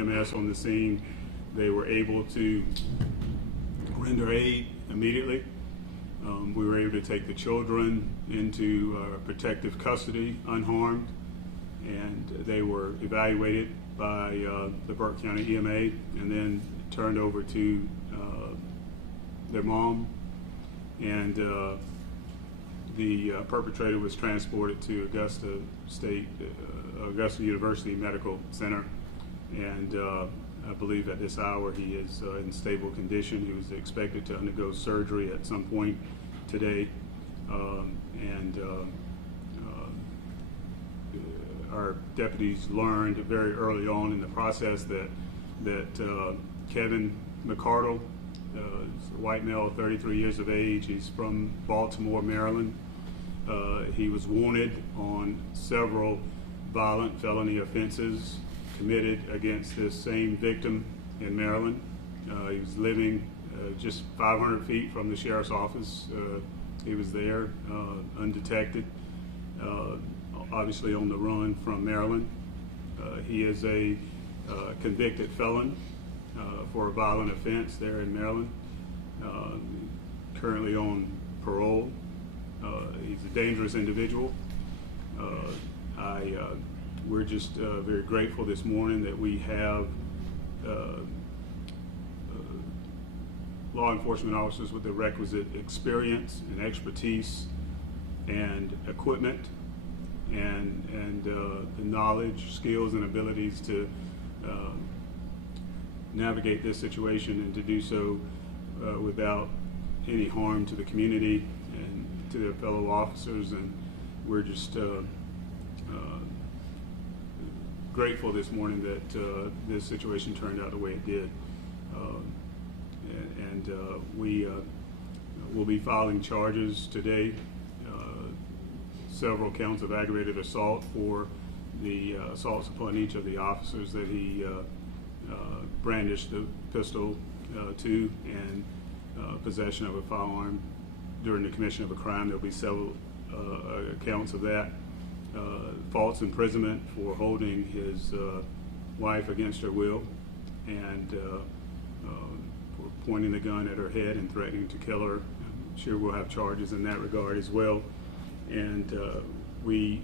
EMS on the scene. They were able to render aid immediately. We were able to take the children into protective custody unharmed, and they were evaluated by the Burke County EMA and then turned over to their mom, and the perpetrator was transported to Augusta University Medical Center, and I believe at this hour he is in stable condition. He was expected to undergo surgery at some point today, our deputies learned very early on in the process that Kevin McCardle, is a white male, 33 years of age. He's from Baltimore, Maryland. He was wanted on several violent felony offenses committed against this same victim in Maryland. He was living just 500 feet from the sheriff's office. He was there undetected, obviously on the run from Maryland. He is a convicted felon for a violent offense there in Maryland, currently on parole. He's a dangerous individual. We're just very grateful this morning that we have law enforcement officers with the requisite experience and expertise and equipment and the knowledge, skills, and abilities to navigate this situation and to do so without any harm to the community and to their fellow officers. And we're just grateful this morning that this situation turned out the way it did. We will be filing charges today, several counts of aggravated assault for the assaults upon each of the officers that he brandished the pistol to, and possession of a firearm during the commission of a crime. There'll be several counts of that. False imprisonment for holding his wife against her will, and for pointing the gun at her head and threatening to kill her. I'm sure we'll have charges in that regard as well. And we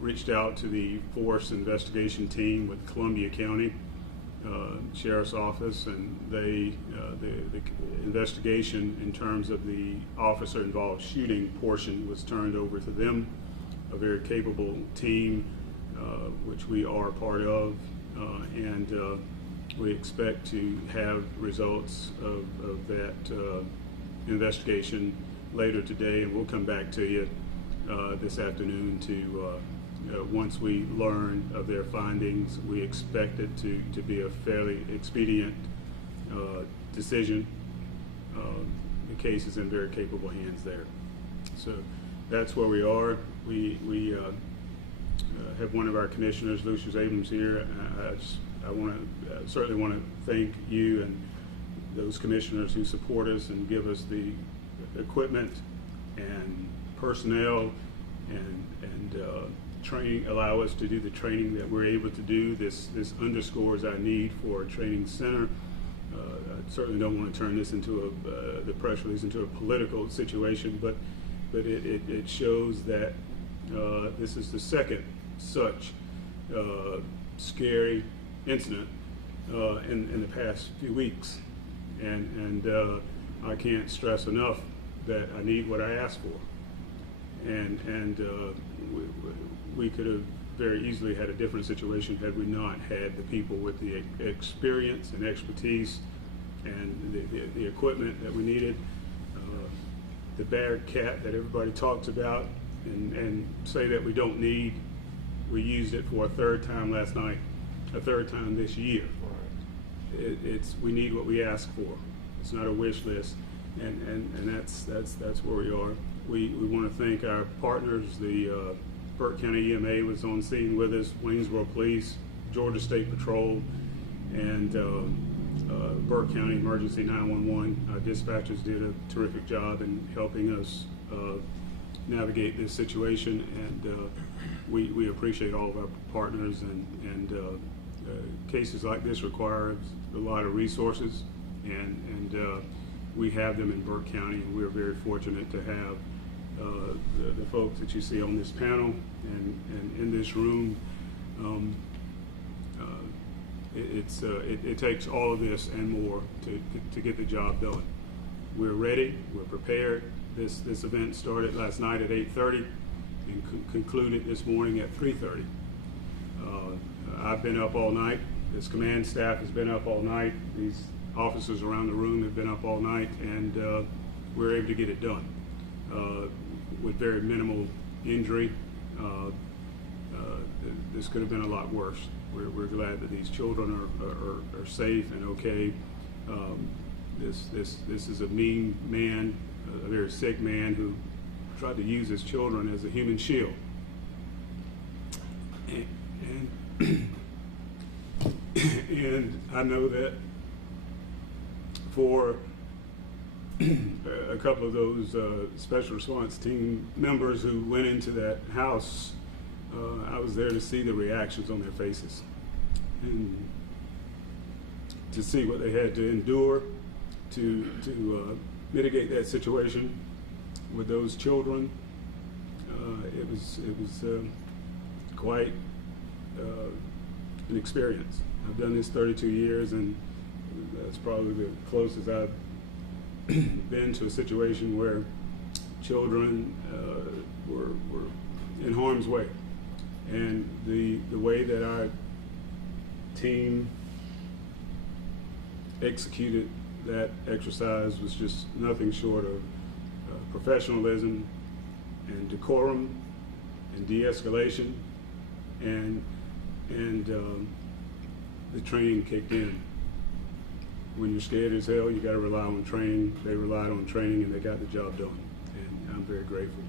reached out to the force investigation team with Columbia County Sheriff's Office, and the investigation in terms of the officer involved shooting portion was turned over to them, a very capable team which we are part of, and we expect to have results of that investigation later today, and we'll come back to you this afternoon to once we learn of their findings. We expect it to be a fairly expedient decision. The case is in very capable hands there. So that's where we are. We have one of our commissioners, Lucius Abrams, here. I certainly want to thank you and those commissioners who support us and give us the equipment and personnel and training, allow us to do the training that we're able to do. This underscores our need for a training center. I certainly don't want to turn this into the press release into a political situation, but it shows that this is the second such scary incident in the past few weeks, and I can't stress enough that I need what I asked for, and we could have very easily had a different situation had we not had the people with the experience and expertise and the equipment that we needed. The Bearcat that everybody talks about and say that we don't need, we used it for a third time last night, a third time this year. We need what we ask for. It's not a wish list, and that's where we are. We want to thank our partners. The Burke County EMA was on scene with us, Waynesboro Police, Georgia State Patrol, and Burke County Emergency 911 dispatchers did a terrific job in helping us navigate this situation, and we appreciate all of our partners and cases like this require a lot of resources, and we have them in Burke County, and we're very fortunate to have the folks that you see on this panel and in this room. It takes all of this and more to get the job done. We're ready. We're prepared. This event started last night at 8:30 and concluded this morning at 3:30. I've been up all night. This command staff has been up all night. These officers around the room have been up all night, and we're able to get it done with very minimal injury. This could have been a lot worse. We're glad that these children are safe and okay. This is a mean man, a very sick man who tried to use his children as a human shield. And I know that for a couple of those special response team members who went into that house, I was there to see the reactions on their faces and to see what they had to endure to mitigate that situation with those children. It was quite an experience. I've done this 32 years, and that's probably the closest I've been to a situation where children were in harm's way. And the way that our team executed that exercise was just nothing short of professionalism and decorum and de-escalation, and the training kicked in. When you're scared as hell, you got to rely on training. They relied on training, and they got the job done. And I'm very grateful.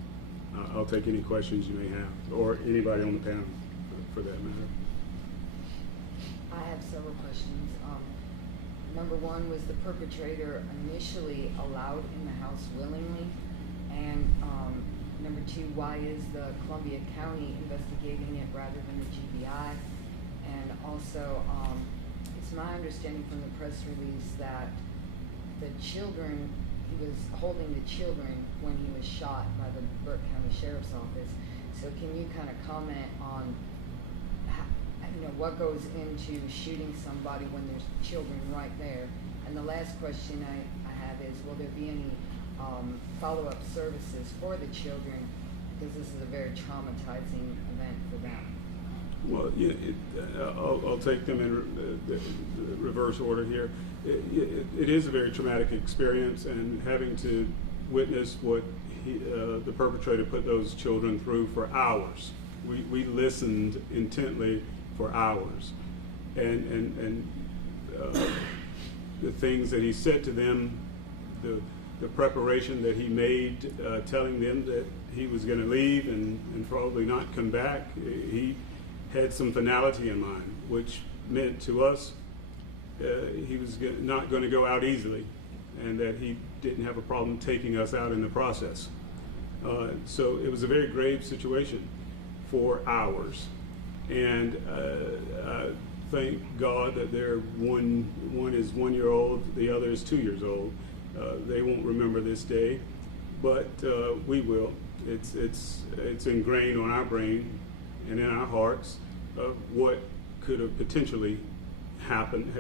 I'll take any questions you may have, or anybody on the panel for that matter. I have several questions. Number one, was the perpetrator initially allowed in the house willingly? And number two, why is the Columbia County investigating it rather than the GBI? And also, it's my understanding from the press release that the children, he was holding the children when he was shot by the Burke County Sheriff's Office. So can you kind of comment on how, what goes into shooting somebody when there's children right there? And the last question I have is, will there be any follow-up services for the children, because this is a very traumatizing event for them? Well, I'll take them in the reverse order here. It is a very traumatic experience, and having to witness what the perpetrator put those children through for hours. We listened intently for hours, and the things that he said to them, the preparation that he made, telling them that he was going to leave and probably not come back. He had some finality in mind, which meant to us he was not going to go out easily, and that he didn't have a problem taking us out in the process. So it was a very grave situation for hours, and I thank God that one is 1 year old, the other is 2 years old. They won't remember this day, but we will. It's ingrained on our brain and in our hearts of what could have potentially happened,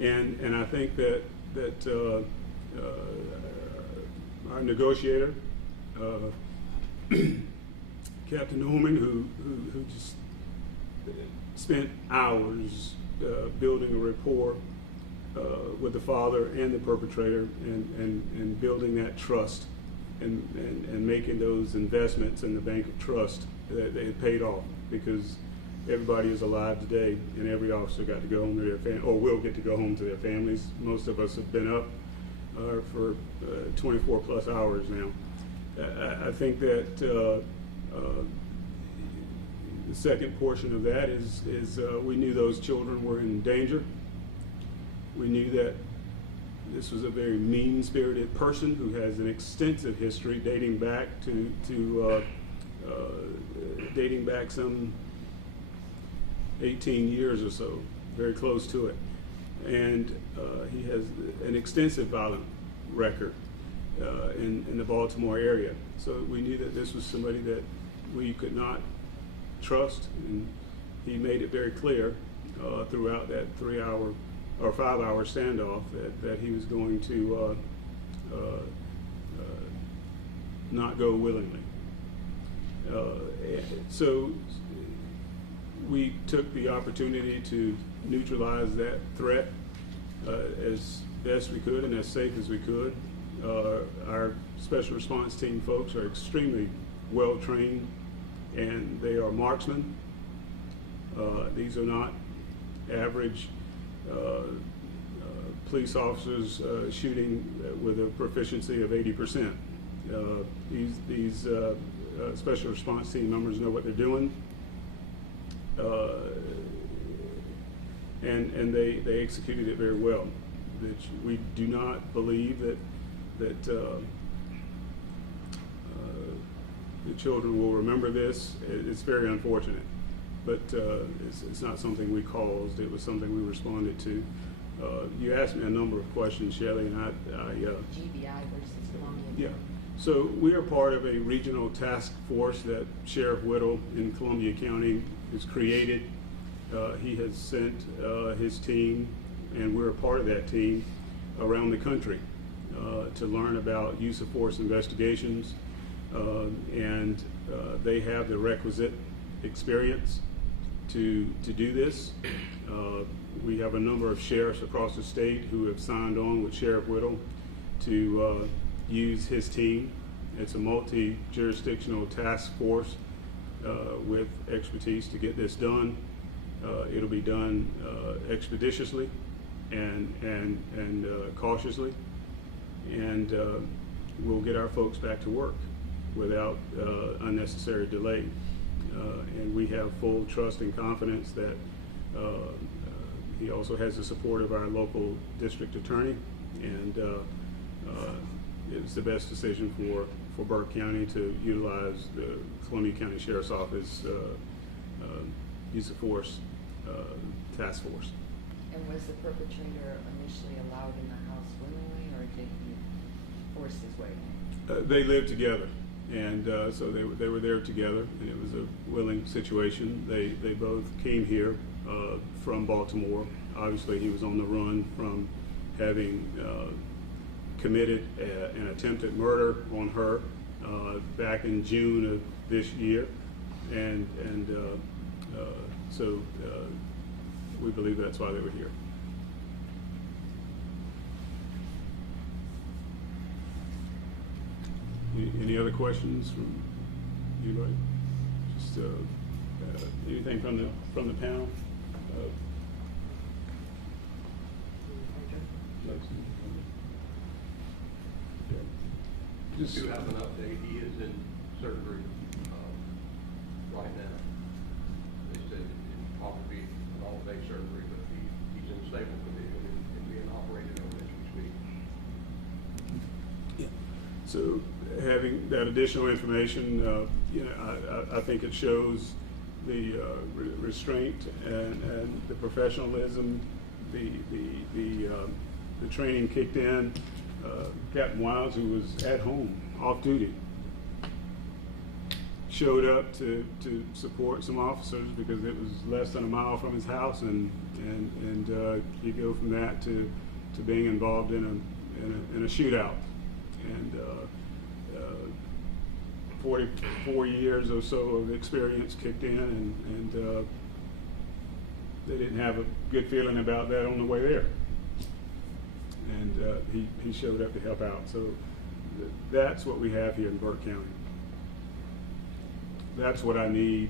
and I think that our negotiator, Captain Norman, who just spent hours building a rapport with the father and the perpetrator, and building that trust, and making those investments in the bank of trust that they had paid off, because everybody is alive today, and every officer got to go home to their family, or will get to go home to their families. Most of us have been up for 24 plus hours now. I think that the second portion of that is we knew those children were in danger. We knew that this was a very mean-spirited person who has an extensive history dating back 18 years or so, very close to it. And he has an extensive violent record in the Baltimore area. So we knew that this was somebody that we could not trust, and he made it very clear throughout that 3-hour or 5-hour standoff that he was going to not go willingly. So we took the opportunity to neutralize that threat as best we could and as safe as we could. Our special response team folks are extremely well trained, and they are marksmen. These are not average police officers shooting with a proficiency of 80%. These special response team members know what they're doing, and they executed it very well. We do not believe that the children will remember this. It's very unfortunate, but it's not something we caused. It was something we responded to. You asked me a number of questions, Shelley, and I GBI versus Columbia. yeah. So we are part of a regional task force that Sheriff Whittle in Columbia County has created. He has sent his team, and we're a part of that team, around the country to learn about use of force investigations, and they have the requisite experience to do this. We have a number of sheriffs across the state who have signed on with Sheriff Whittle to use his team. It's a multi-jurisdictional task force with expertise to get this done. It'll be done expeditiously and cautiously, and we'll get our folks back to work without unnecessary delay. And we have full trust and confidence that he also has the support of our local district attorney, and it was the best decision for Burke County to utilize the Columbia County Sheriff's Office use of force task force. And was the perpetrator initially allowed in the house willingly, or did he force his way in? They lived together, and so they were there together, and it was a willing situation. They both came here from Baltimore. Obviously, he was on the run from having committed an attempted murder on her back in June of this year, and so we believe that's why they were here. Any other questions from anybody? Just anything from the panel? Just to have an update, he is in surgery right now. They said it ought to be an all-day surgery, but he's in stable condition and being operated on as we speak. Yeah. So having that additional information, I think it shows the restraint and the professionalism, the training kicked in. Captain Wiles, who was at home, off duty, showed up to support some officers because it was less than a mile from his house, and you go from that to being involved in a shootout, and 44 years or so of experience kicked in, and they didn't have a good feeling about that on the way there. And he showed up to help out. So that's what we have here in Burke County. That's what I need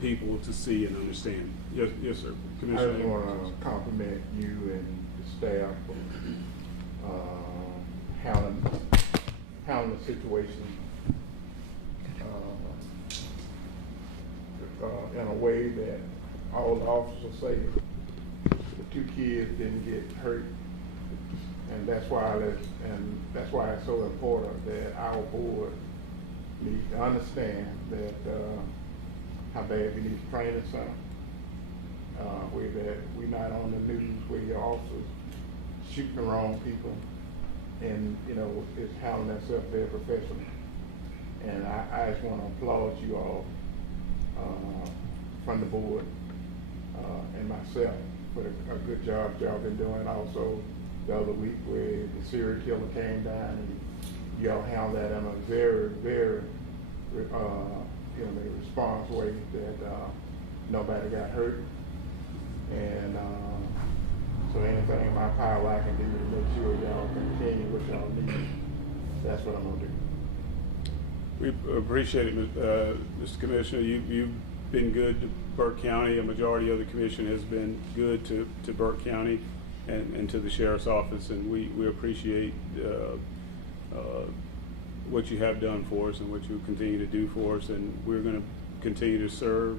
people to see and understand. Yes, sir. Commissioner. I just want to compliment you and the staff for handling the situation in a way that all the officers say the 2 kids didn't get hurt, and that's why it's so important that our board needs to understand that how bad we need to train the center. We're not on the news where your officers shooting the wrong people, and it's handling themselves very professional. And I just want to applaud you all from the board and myself for a good job y'all been doing. Also, the other week where the serial killer came down, and y'all handled that in a very, very response way that nobody got hurt. And so anything in my power I can do to make sure y'all continue what y'all need, that's what I'm gonna do. We appreciate it, Mr. Commissioner. You've been good to Burke County. A majority of the commission has been good to Burke County and to the Sheriff's Office, and we appreciate what you have done for us and what you continue to do for us, and we're going to continue to serve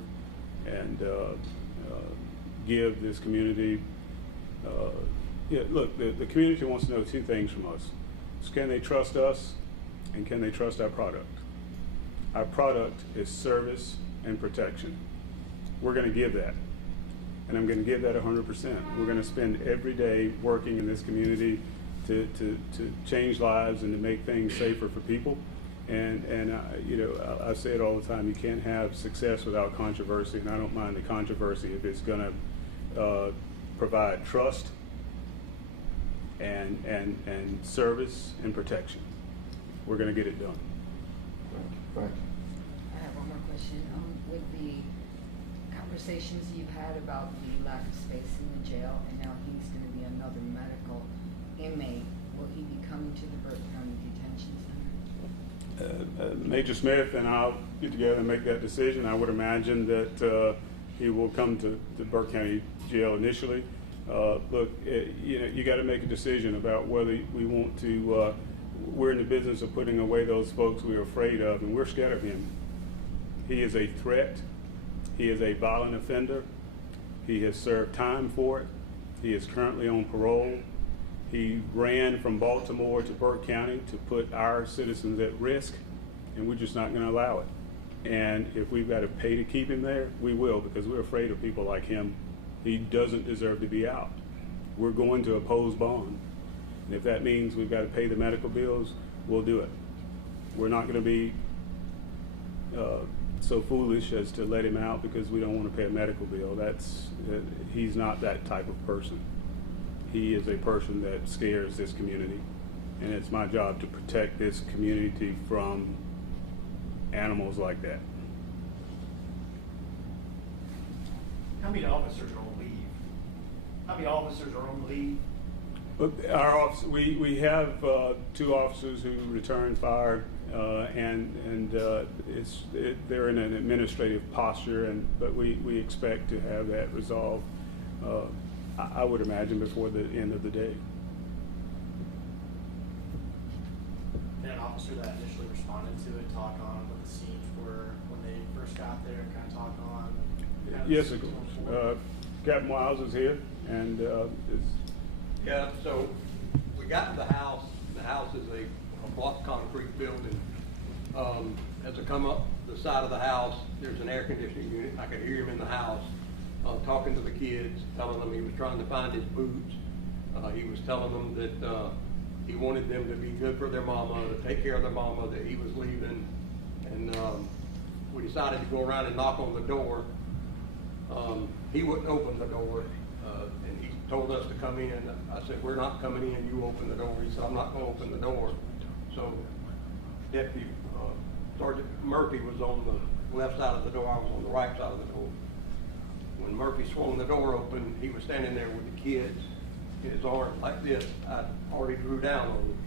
and give this community. Look, the community wants to know two things from us. It's can they trust us, and can they trust our product? Our product is service and protection. We're going to give that, and I'm going to give that 100%. We're going to spend every day working in this community to change lives and to make things safer for people. And I say it all the time, you can't have success without controversy, and I don't mind the controversy if it's going to provide trust and service and protection. We're going to get it done. Thank you. I have one more question. With the conversations you've had about the lack of space in the jail, and now he's going to be another medical inmate, will he be coming to the Burke County Detention Center? Major Smith and I'll get together and make that decision. I would imagine that he will come to the Burke County Jail initially. Look, you got to make a decision about whether we want to. We're in the business of putting away those folks we're afraid of, and we're scared of him. He is a threat. He is a violent offender. He has served time for it. He is currently on parole. He ran from Baltimore to Burke County to put our citizens at risk, and we're just not going to allow it. And if we've got to pay to keep him there, we will, because we're afraid of people like him. He doesn't deserve to be out. We're going to oppose bond. And if that means we've got to pay the medical bills, we'll do it. We're not going to be so foolish as to let him out because we don't want to pay a medical bill. He's not that type of person. He is a person that scares this community, and it's my job to protect this community from animals like that. How many officers are on leave? How many officers are on leave? Our office, we have 2 officers who returned fired, and they're in an administrative posture, but we expect to have that resolved. I would imagine before the end of the day. And an officer that initially responded to it, talk on what the scenes were when they first got there, kind of talk on. Yes, of course. Captain Wiles is here, and Yeah, so we got to the house. The house is a block concrete building. As I come up the side of the house, there's an air conditioning unit. I could hear him in the house talking to the kids, telling them he was trying to find his boots. He was telling them that he wanted them to be good for their mama, to take care of their mama, that he was leaving. And we decided to go around and knock on the door. He wouldn't open the door, and he told us to come in. I said, we're not coming in, you open the door. He said, I'm not going to open the door. So Deputy Sergeant Murphy was on the left side of the door, I was on the right side of the door. When Murphy swung the door open, he was standing there with the kids in his arms like this. I already drew down on him,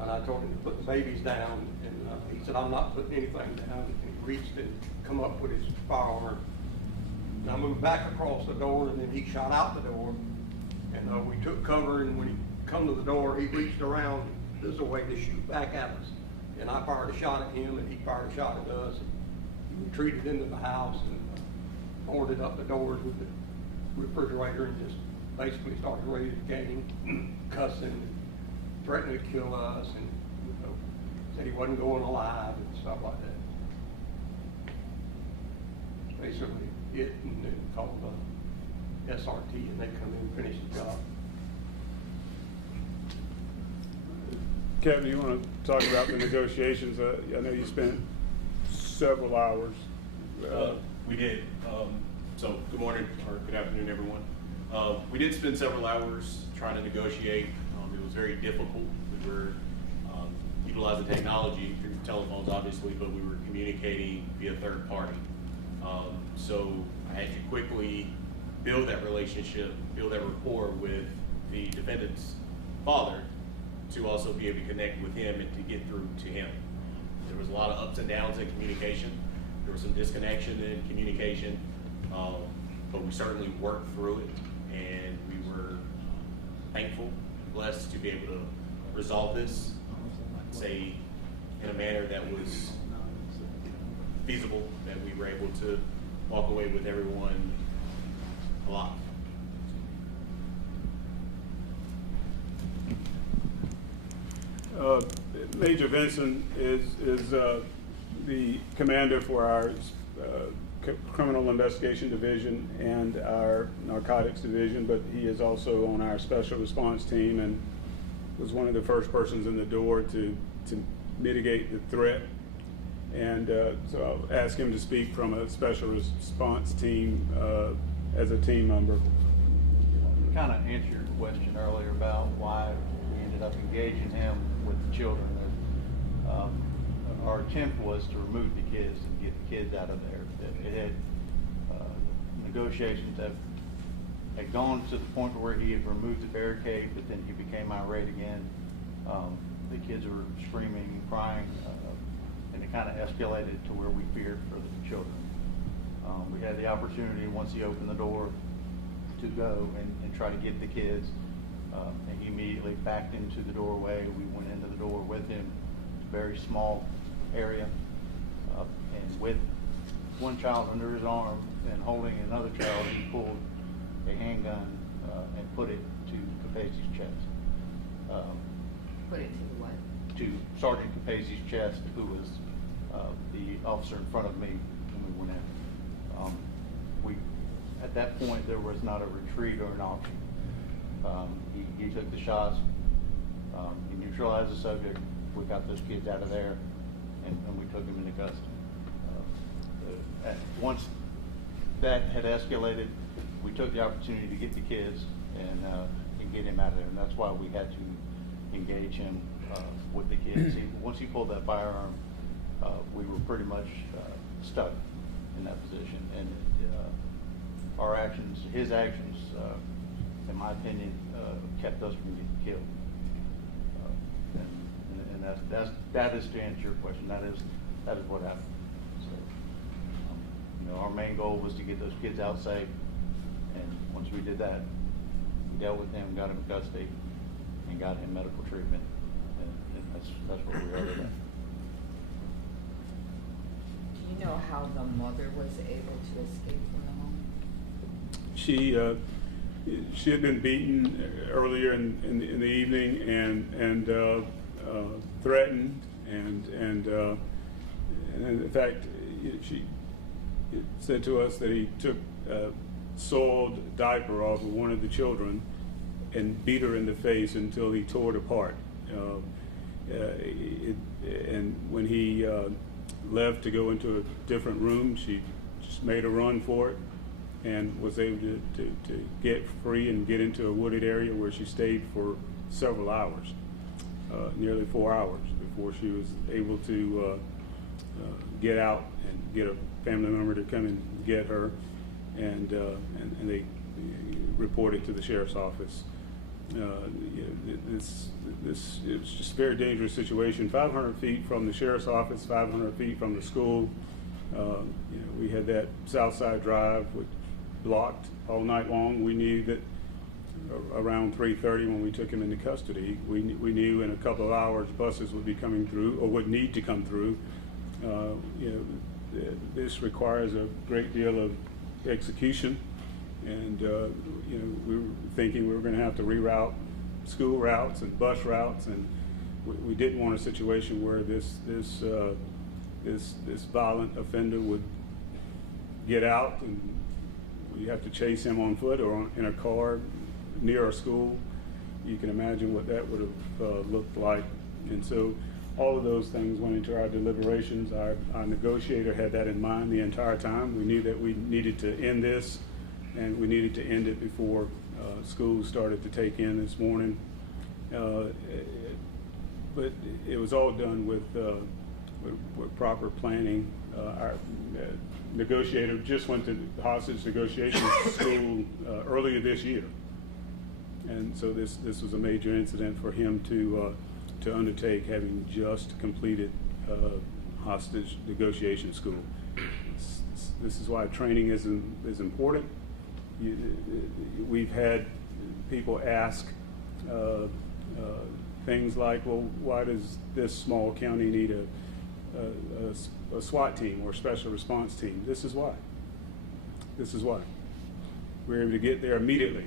and I told him to put the babies down, and he said, I'm not putting anything down. And he reached and come up with his firearm. And I moved back across the door, and then he shot out the door, and we took cover, and when he come to the door, he reached around this way to shoot back at us. And I fired a shot at him, and he fired a shot at us. And he retreated into the house and boarded up the doors with the refrigerator and just basically started raising gang, cussing, threatening to kill us, and said he wasn't going alive and stuff like that. basically it, and then call the SRT, and they come in and finish the job. Kevin, you want to talk about the negotiations? I know you spent several hours. We did. So good morning or good afternoon, everyone. We did spend several hours trying to negotiate. It was very difficult. We were utilizing technology through telephones, obviously, but we were communicating via third party. So I had to quickly build that relationship, build that rapport with the defendant's father to also be able to connect with him and to get through to him. There was a lot of ups and downs in communication. There was some disconnection in communication, but we certainly worked through it, and we were thankful, blessed to be able to resolve this, I'd say, in a manner that was feasible, that we were able to walk away with everyone alive. Major Vincent is the commander for our criminal investigation division and our narcotics division, but he is also on our special response team and was one of the first persons in the door to mitigate the threat. And so I'll ask him to speak from a special response team as a team member. Kind of answer your question earlier about why we ended up engaging him with the children. Our attempt was to remove the kids and get the kids out of there. It had negotiations had gone to the point where he had removed the barricade, but then he became irate again. The kids were screaming and crying, and it kind of escalated to where we feared for the children. We had the opportunity, once he opened the door, to go and try to get the kids, and he immediately backed into the doorway. We went into the door with him, a very small area, and with one child under his arm and holding another child, he pulled a handgun and put it to Capase's chest. Put it to the what? To Sergeant Capase's chest, who was the officer in front of me when we went in. At that point, there was not a retreat or an option. He took the shots. He neutralized the subject. We got those kids out of there, and we took them into custody. Once that had escalated, we took the opportunity to get the kids and get him out of there, and that's why we had to engage him with the kids. Once he pulled that firearm, we were pretty much stuck in that position, and our actions, his actions, in my opinion, kept us from getting killed. And that is to answer your question. That is what happened. So, our main goal was to get those kids out safe, and once we did that, we dealt with him, got him in custody, and got him medical treatment, and that's where we are today. Do you know how the mother was able to escape from the home? She had been beaten earlier in the evening and threatened, and in fact, she said to us that he took a soiled diaper off of one of the children and beat her in the face until he tore it apart. And when he left to go into a different room, she just made a run for it and was able to get free and get into a wooded area where she stayed for several hours, nearly 4 hours, before she was able to get out and get a family member to come and get her, and they reported to the sheriff's office. This it was just a very dangerous situation. 500 feet from the sheriff's office, 500 feet from the school. We had that South Side Drive, which blocked all night long. We knew that around 3:30 when we took him into custody, we knew in a couple of hours buses would be coming through or would need to come through. This requires a great deal of execution, and we were thinking we were going to have to reroute school routes and bus routes, and we didn't want a situation where this violent offender would get out, and we have to chase him on foot or in a car near our school. You can imagine what that would have looked like. And so all of those things went into our deliberations. Our negotiator had that in mind the entire time. We knew that we needed to end this, and we needed to end it before school started to take in this morning. But it was all done with proper planning. Our negotiator just went to hostage negotiation school earlier this year. And so this was a major incident for him to undertake, having just completed hostage negotiation school. This is why training is important. We've had people ask things like, well, why does this small county need a SWAT team or special response team? This is why. This is why. We're able to get there immediately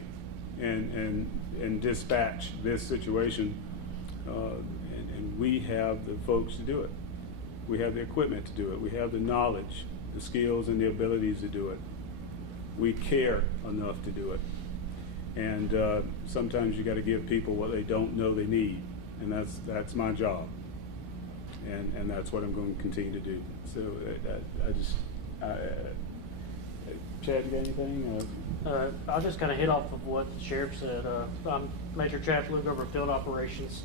and dispatch this situation, and we have the folks to do it. We have the equipment to do it. We have the knowledge, the skills, and the abilities to do it. We care enough to do it. And sometimes you got to give people what they don't know they need, and that's my job. And that's what I'm going to continue to do. So Chad, you got anything? I'll just kind of hit off of what the sheriff said. I'm Major Chad Luke over Field Operations.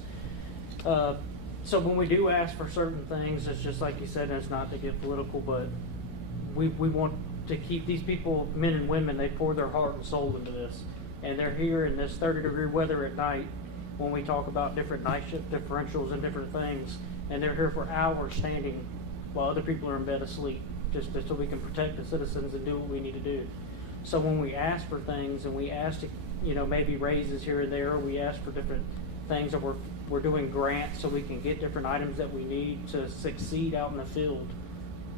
So when we do ask for certain things, it's just like you said, and it's not to get political, but we want to keep these people, men and women, they pour their heart and soul into this. And they're here in this 30-degree weather at night when we talk about different night shift differentials and different things. And they're here for hours standing while other people are in bed asleep, just so we can protect the citizens and do what we need to do. So when we ask for things and we ask to, maybe raises here and there, or we ask for different things, or we're doing grants so we can get different items that we need to succeed out in the field.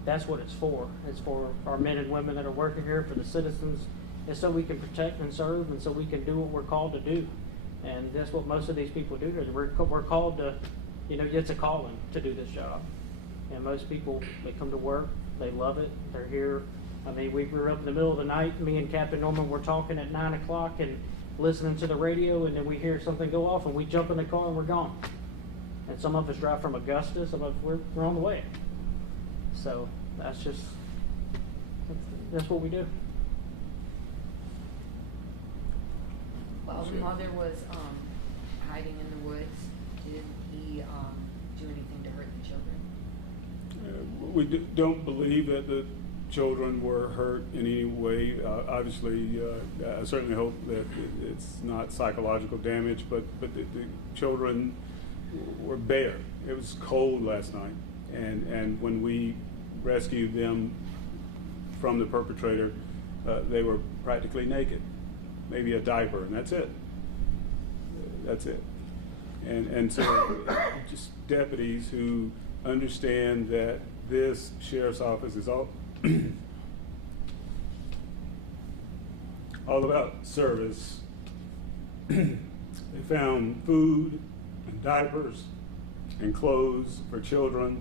That's what it's for. It's for our men and women that are working here, for the citizens, and so we can protect and serve, and so we can do what we're called to do. And that's what most of these people do. We're called to, it's a calling to do this job. And most people, they come to work, they love it, they're here. I mean, we were up in the middle of the night, me and Captain Norman were talking at 9 o'clock and listening to the radio, and then we hear something go off, and we jump in the car and we're gone. And some of us drive from Augusta, some of us, we're on the way. So that's what we do. While the mother was hiding in the woods, did he do anything to hurt the children? We don't believe that the children were hurt in any way. Obviously, I certainly hope that it's not psychological damage, but the children were bare. It was cold last night, and when we rescued them from the perpetrator, they were practically naked, maybe a diaper, and that's it. That's it. And so just deputies who understand that this sheriff's office is all about service. They found food and diapers and clothes for children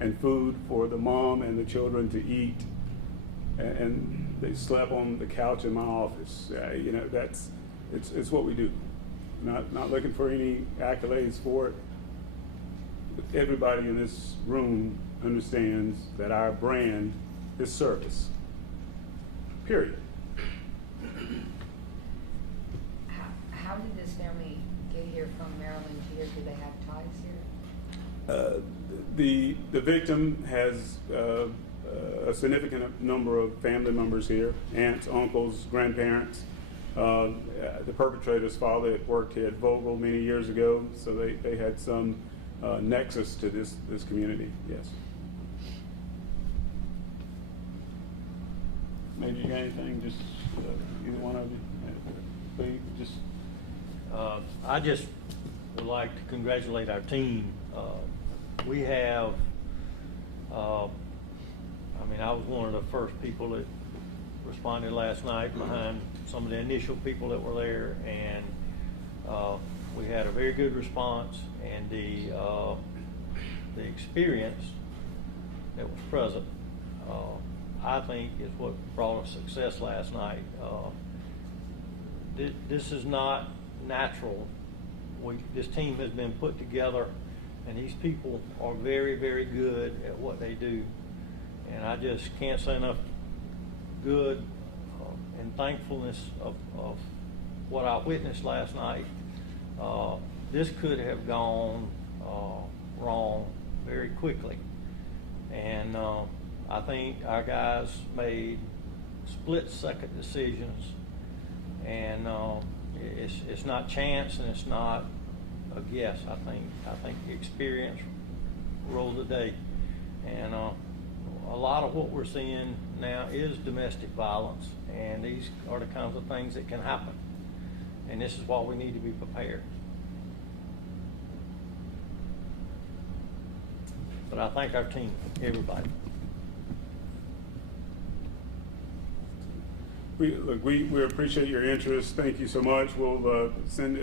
and food for the mom and the children to eat, and they slept on the couch in my office. It's what we do. Not looking for any accolades for it. But everybody in this room understands that our brand is service. Period. How did this family get here from Maryland here? Do they have ties here? The victim has a significant number of family members here: aunts, uncles, grandparents. The perpetrator's father had worked here at Vogel many years ago, so they had some nexus to this community. Yes. Maybe you got anything? Just either one of you. Please, just. I just would like to congratulate our team. We have, I was one of the first people that responded last night behind some of the initial people that were there, and we had a very good response, and the experience that was present, I think is what brought us success last night. This is not natural. This team has been put together, and these people are very, very good at what they do. And I just can't say enough good and thankfulness of what I witnessed last night. This could have gone wrong very quickly. And I think our guys made split-second decisions, and it's not chance and it's not a guess. I think experience ruled the day, and a lot of what we're seeing now is domestic violence, and these are the kinds of things that can happen, and this is why we need to be prepared. But I thank our team, everybody. We appreciate your interest. Thank you so much. We'll send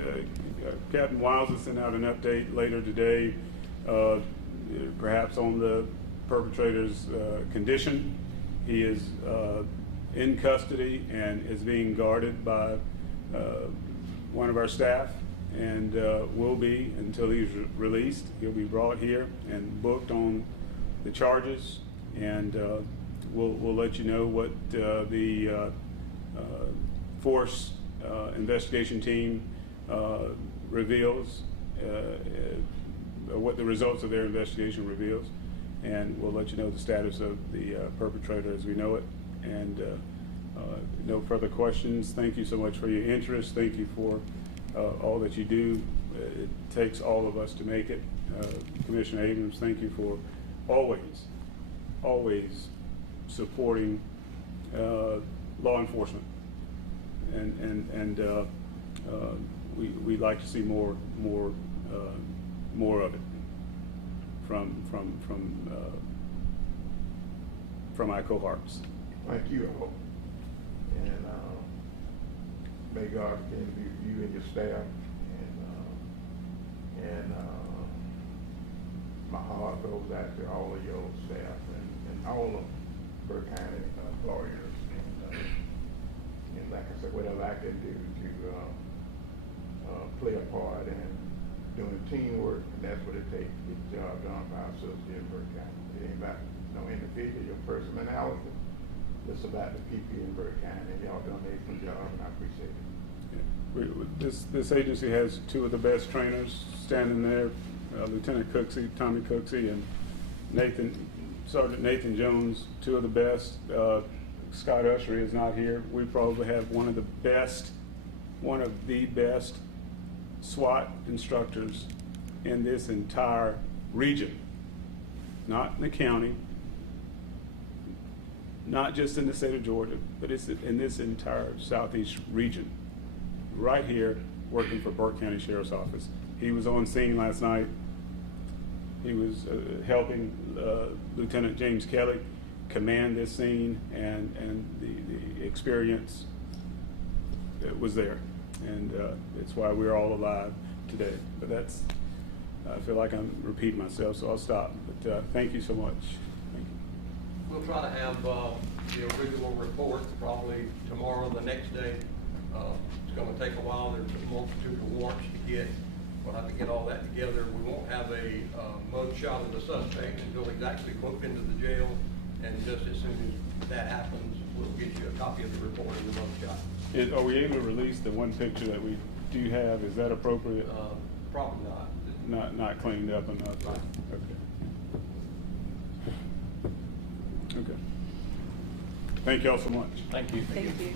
Captain Wiles will send out an update later today, perhaps on the perpetrator's condition. He is in custody and is being guarded by one of our staff, and will be until he's released. He'll be brought here and booked on the charges, and we'll let you know what the force investigation team reveals, what the results of their investigation reveals, and we'll let you know the status of the perpetrator as we know it. And no further questions. Thank you so much for your interest. Thank you for all that you do. It takes all of us to make it. Commissioner Abrams, thank you for always supporting law enforcement, and we'd like to see more of it from our cohorts. Thank you all, and may God continue to be with you and your staff, and my heart goes out to all of your staff and all of Burke County lawyers, and like I said, whatever I can do to play a part in doing teamwork, and that's what it takes to get the job done by our sisters in Burke County. It ain't about no individual, your personality. It's about the people in Burke County, and y'all done an excellent job, and I appreciate it. This agency has two of the best trainers standing there, Lieutenant Cooksey, Tommy Cooksey, and Sergeant Nathan Jones, two of the best. Scott Ushery is not here. We probably have one of the best SWAT instructors in this entire region, not in the county, not just in the state of Georgia, but it's in this entire southeast region, right here working for Burke County Sheriff's Office. He was on scene last night. He was helping Lieutenant James Kelly command this scene, and the experience was there, and it's why we're all alive today. But I feel like I'm repeating myself, so I'll stop. But thank you so much. Thank you. We'll try to have the original report probably tomorrow or the next day. It's going to take a while. There's a multitude of warrants to get. We'll have to get all that together. We won't have a mug shot of the suspect until he's actually booked into the jail. And just as soon as that happens, we'll get you a copy of the report and the mug shot. Are we able to release the one picture that we do have? Is that appropriate? Probably not. Not cleaned up enough. Right. Okay. Thank y'all so much. Thank you. Thank you.